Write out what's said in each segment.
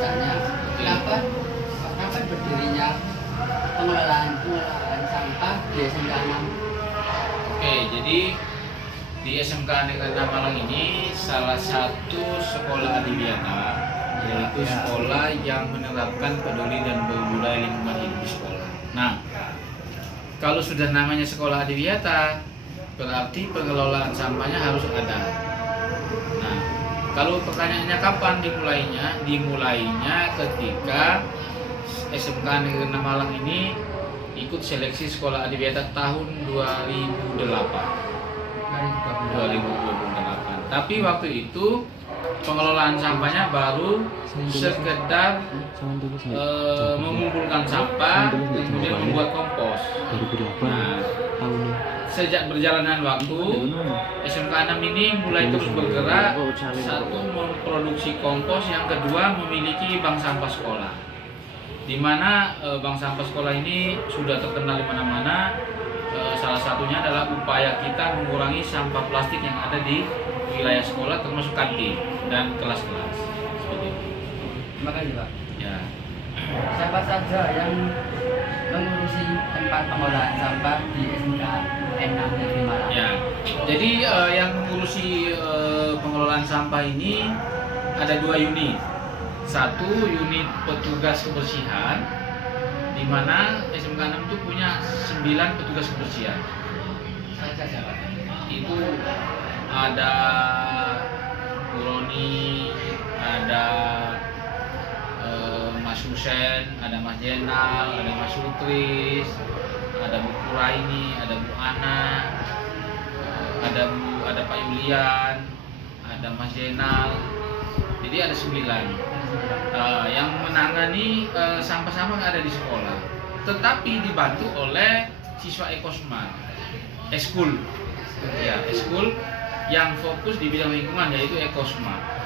bertanya, kapan kapan berdirinya pengelolaan sampah di SMK 6? Oke, jadi di SMK Negeri Malang ini salah satu sekolah adiwiyata, yaitu sekolah yang menerapkan peduli dan berbudaya lingkungan hidup di sekolah. Nah, kalau sudah namanya sekolah adiwiyata, berarti pengelolaan sampahnya harus ada. Nah, kalau pertanyaannya kapan dimulainya? Dimulainya ketika SMK Negeri Malang ini ikut seleksi sekolah adiwiyata tahun 2008. 2028. Tapi waktu itu pengelolaan sampahnya baru sekedar mengumpulkan sampah kemudian membuat kompos. Nah, sejak berjalannya waktu SMK 6 ini mulai terus bergerak, satu memproduksi kompos, yang kedua memiliki bank sampah sekolah, di mana bank sampah sekolah ini sudah terkenal di mana-mana. Salah satunya adalah upaya kita mengurangi sampah plastik yang ada di wilayah sekolah, termasuk kantin dan kelas-kelas. Seperti itu. Terima kasih, Pak. Ya. Siapa saja yang mengurusi tempat pengolahan sampah di SMK 6 Negeri Malang? Ya. Jadi yang mengurusi pengelolaan sampah ini ada 2 unit. Satu unit petugas kebersihan, di mana SMK 6 itu punya 9 petugas kebersihan. Saja, Pak. Itu ada Bu Roni, ada Mas Husen, ada Mas Jenal, ada Mas Sutris, ada Bu Kuraini, ada Bu Ana, ada Pak Yulian, ada Mas Jenal. Jadi ada 9 yang menangani sampah-sampah yang ada di sekolah, tetapi dibantu oleh siswa Ekosmart, Eskul, ya Eskul yang fokus di bidang lingkungan, yaitu Ekosmart.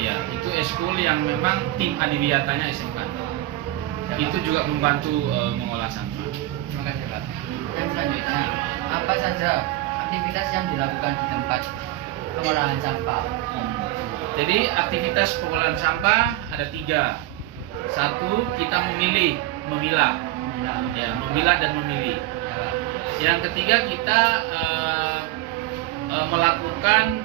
Ya, itu Eskul yang memang tim adiwiyatanya SMK. Itu juga membantu mengolah sampah. Terima kasih, Pak. Dan selanjutnya, apa saja aktivitas yang dilakukan di tempat pengolahan sampah? Jadi aktivitas pengolahan sampah ada 3. Satu, kita memilah, ya, memilah dan memilih. Yang ketiga, kita melakukan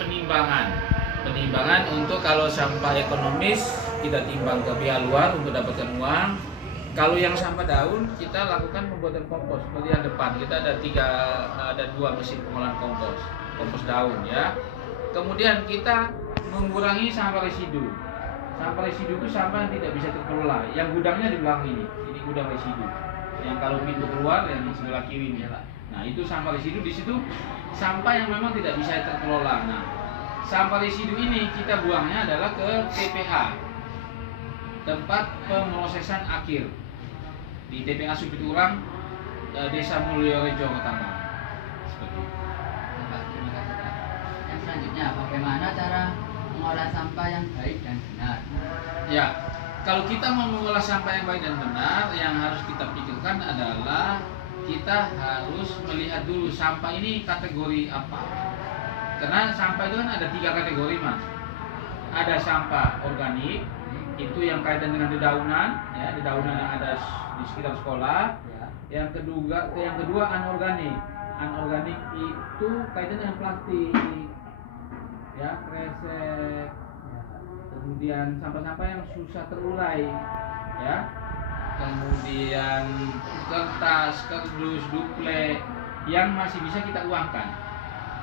penimbangan untuk kalau sampah ekonomis kita timbang ke pihak luar untuk dapatkan uang. Kalau yang sampah daun kita lakukan pembuatan kompos. Seperti yang depan kita ada 2 mesin pengolahan kompos daun, ya. Kemudian kita mengurangi sampah residu. Sampah residu itu sampah yang tidak bisa terkelola. Yang gudangnya di belakang ini gudang residu. Yang kalau pintu keluar yang di sebelah kiri ini, Pak. Nah, itu sampah residu. Di situ sampah yang memang tidak bisa terkelola. Nah, sampah residu ini kita buangnya adalah ke TPA, tempat pemrosesan akhir, di TPA Supiturang, Desa Mulyorejo, Kota Malang. Seperti itu. Terima kasih, Pak. Yang selanjutnya, bagaimana cara mengolah sampah yang baik dan benar? Ya, kalau kita mau mengolah sampah yang baik dan benar, yang harus kita pikirkan adalah kita harus melihat dulu sampah ini kategori apa. Karena sampah itu kan ada 3 kategori, Mas. Ada sampah organik, itu yang kaitan dengan dedaunan, ya, dedaunan yang ada di sekitar sekolah. Yang kedua anorganik. Anorganik itu kaitan dengan plastik, ya, kresek, kemudian sampah-sampah yang susah terurai, ya, kemudian kertas, kardus, duple yang masih bisa kita uangkan.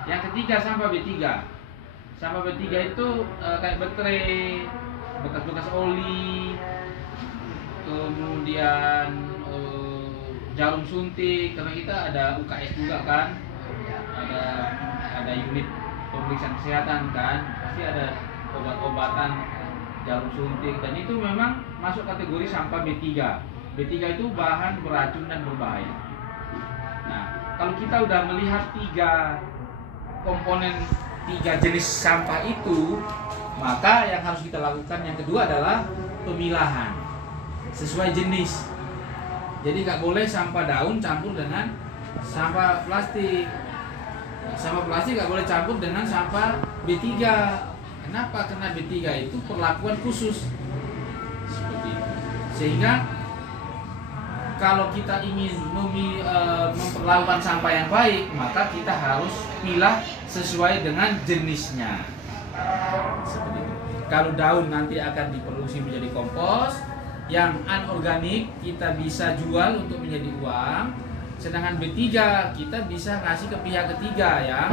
Yang ketiga sampah B3. Sampah B3 itu kayak baterai, bekas-bekas oli, kemudian jarum suntik, karena kita ada UKS juga kan, ada unit pemeriksaan kesehatan kan, pasti ada obat-obatan, jarum suntik, dan itu memang masuk kategori sampah B3. B3 itu bahan beracun dan berbahaya. Nah, kalau kita udah melihat 3 komponen, 3 jenis sampah itu, maka yang harus kita lakukan yang kedua adalah pemilahan sesuai jenis. Jadi nggak boleh sampah daun campur dengan sampah plastik. Sampah plastik nggak boleh campur dengan sampah B3. Kenapa? Karena B3 itu perlakuan khusus seperti itu. Sehingga kalau kita ingin memperlakukan sampah yang baik, maka kita harus pilah sesuai dengan jenisnya. Seperti itu. Kalau daun nanti akan diproduksi menjadi kompos, yang anorganik kita bisa jual untuk menjadi uang, sedangkan B3 kita bisa ngasih ke pihak ketiga yang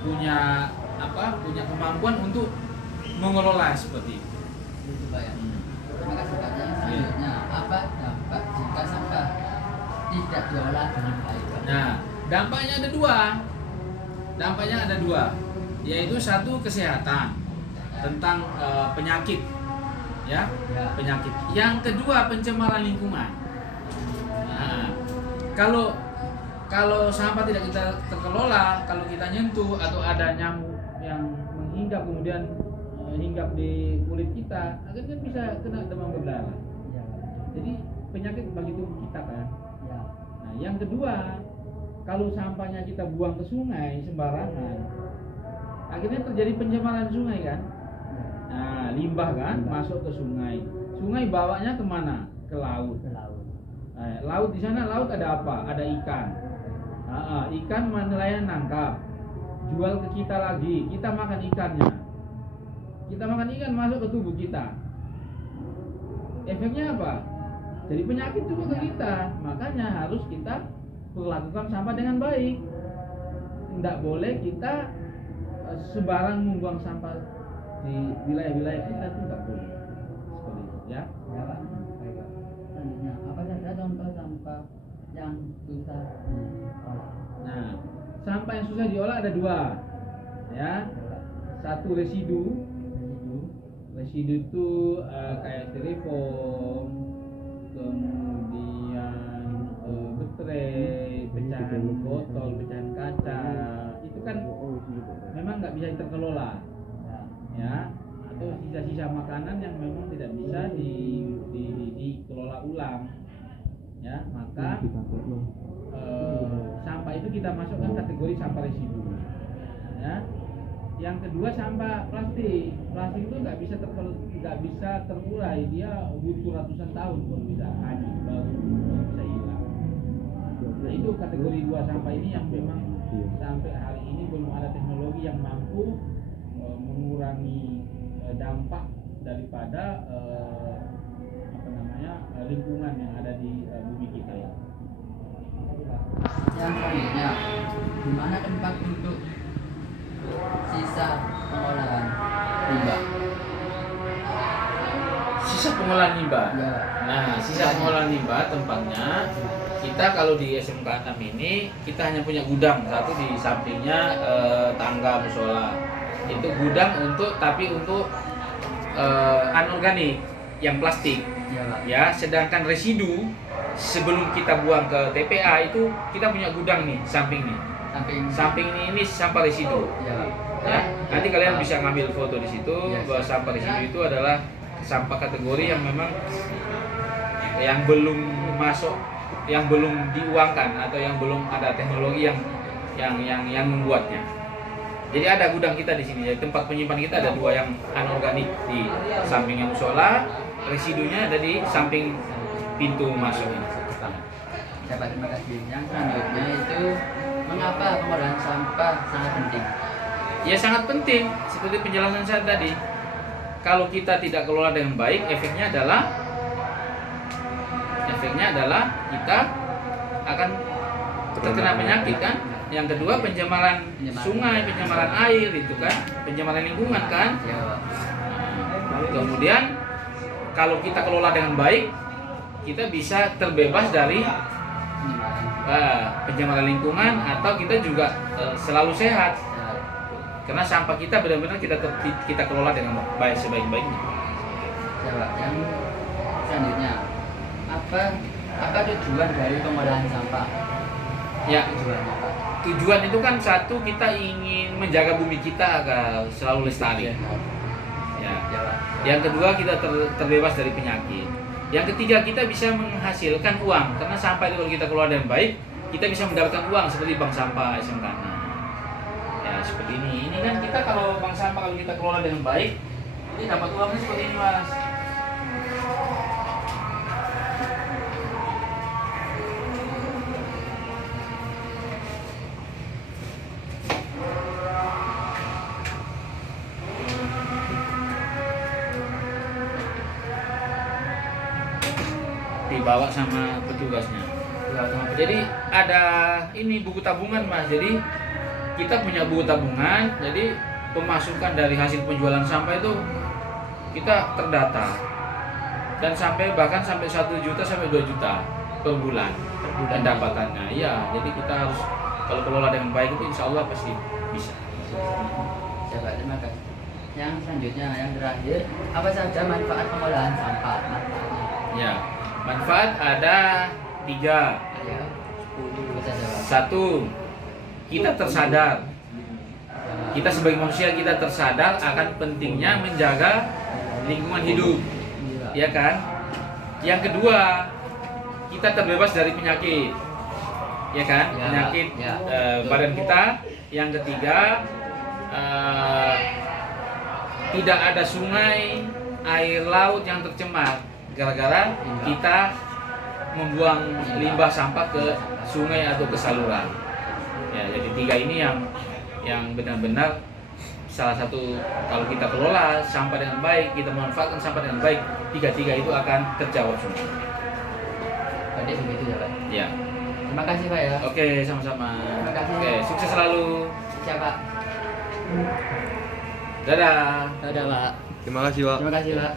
punya kemampuan untuk mengelola seperti itu. Itu Pak ya. Terima kasih Pak. Yang selanjutnya, apa dampak jika sampah tidak diolah dengan baik, Pak? Nah, dampaknya ada dua, yaitu satu kesehatan tentang penyakit, ya, penyakit. Yang kedua pencemaran lingkungan. Nah, kalau sampah tidak kita terkelola, kalau kita nyentuh atau ada nyamuk yang menghinggap kemudian hinggap di kulit kita, akhirnya bisa kena demam berdarah. Ya. Jadi penyakit bagi tubuh kita kan. Ya. Nah, yang kedua, kalau sampahnya kita buang ke sungai sembarangan, akhirnya terjadi pencemaran sungai kan. Nah, limbah kan masuk ke sungai. Sungai bawanya kemana? Ke laut. Ke laut. Nah, laut di sana laut ada apa? Ada ikan. Ikan nelayan nangkap, jual ke kita lagi. Kita makan ikannya. Kita makan ikan masuk ke tubuh kita. Efeknya apa? Jadi penyakit juga ke kita. Makanya harus kita perlakukan sampah dengan baik. Tidak boleh kita sembarang membuang sampah di wilayah-wilayah kita, itu tidak boleh. Seperti itu ya. Ya Pak. Baik Pak. Selanjutnya, apa saja contoh sampah yang susah diolah? Nah, sampah yang susah diolah ada dua, ya. Satu residu itu kayak styrofoam, kemudian baterai, pecahan botol, pecahan kaca, itu kan memang nggak bisa terkelola, ya. Atau sisa-sisa makanan yang memang tidak bisa dikelola ulang, ya. Maka sampah itu kita masukkan kategori sampah residu, ya. Yang kedua sampah plastik. Plastik itu nggak bisa terurai, dia butuh ratusan tahun baru bisa hancur, baru bisa hilang. Nah, itu kategori dua sampah ini yang memang sampai hari ini belum ada teknologi yang mampu mengurangi dampak daripada lingkungan yang ada di bumi kita ya. Yang selanjutnya, di mana tempat untuk sisa pengolahan limbah? Sisa pengolahan limbah. Ya. Nah, sisa pengolahan limbah tempatnya kita kalau di SMK 6 ini kita hanya punya gudang satu di sampingnya tangga musola. Itu gudang untuk anorganik yang plastik. Ya, Pak. Ya, sedangkan residu sebelum kita buang ke TPA itu kita punya gudang nih samping nih. Samping ini sampah residu. Ya, nanti kalian bisa ngambil foto di situ bahwa sampah residu itu adalah sampah kategori yang memang yang belum masuk, yang belum diuangkan atau yang belum ada teknologi yang membuatnya. Jadi ada gudang kita di sini. Jadi tempat penyimpan kita ada dua, yang anorganik di sampingnya musola, residunya ada di samping pintu masuk ini. Terima kasih. Yang selanjutnya itu, mengapa pengolahan sampah sangat penting? Ya sangat penting, seperti penjelasan saya tadi. Kalau kita tidak kelola dengan baik, efeknya adalah kita akan terkena penyakit kan. Yang kedua pencemaran sungai, pencemaran air itu kan, pencemaran lingkungan kan. Kemudian kalau kita kelola dengan baik, kita bisa terbebas dari pencemaran lingkungan, atau kita juga selalu sehat. Karena sampah kita benar-benar kita kelola dengan baik, sebaik-baiknya. Ya, Pak. Yang selanjutnya, apa tujuan dari pengolahan sampah? Ya, Tujuannya, Pak. tujuan itu kan satu, kita ingin menjaga bumi kita agar selalu lestari. Ya. Pak. Yang kedua, kita terbebas dari penyakit. Yang ketiga, kita bisa menghasilkan uang, karena sampah itu kalau kita kelola dengan baik, kita bisa mendapatkan uang seperti bank sampah SMK. Ya, Ya seperti ini. Ini kan kita kalau bank sampah kalau kita kelola dengan baik, ini dapat uangnya seperti ini mas. Dibawa sama petugasnya. Jadi ada ini buku tabungan mas. Jadi kita punya buku tabungan. Jadi pemasukan dari hasil penjualan sampah itu kita terdata dan bahkan sampai 1 juta sampai 2 juta per bulan pendapatannya. Iya. Jadi kita harus kalau kelola dengan baik itu insya Allah pasti bisa. Siapa? Terima kasih. Yang selanjutnya, yang terakhir, apa saja manfaat pengolahan sampah? Manfaatnya? Ya, manfaat ada 3. Ya, 10 apa saja, Pak? 1, kita tersadar. Kita sebagai manusia kita tersadar akan pentingnya menjaga lingkungan hidup, ya kan? Yang kedua, kita terbebas dari penyakit, ya kan? Ya, Penyakit ya. badan kita. Yang ketiga, tidak ada sungai, air laut yang tercemar gara-gara kita membuang limbah sampah ke sungai atau ke saluran. Ya, jadi 3 ini yang benar-benar salah satu kalau kita kelola sampah dengan baik, kita memanfaatkan sampah dengan baik, 3 itu akan terjawab semua. Tadi begitu ya, Pak? Ya. Terima kasih, Pak ya. Oke, sama-sama. Terima kasih. Oke, sukses selalu. Siapa? Dadah. Dadah, Pak. Terima kasih, Pak. Terima kasih, Pak.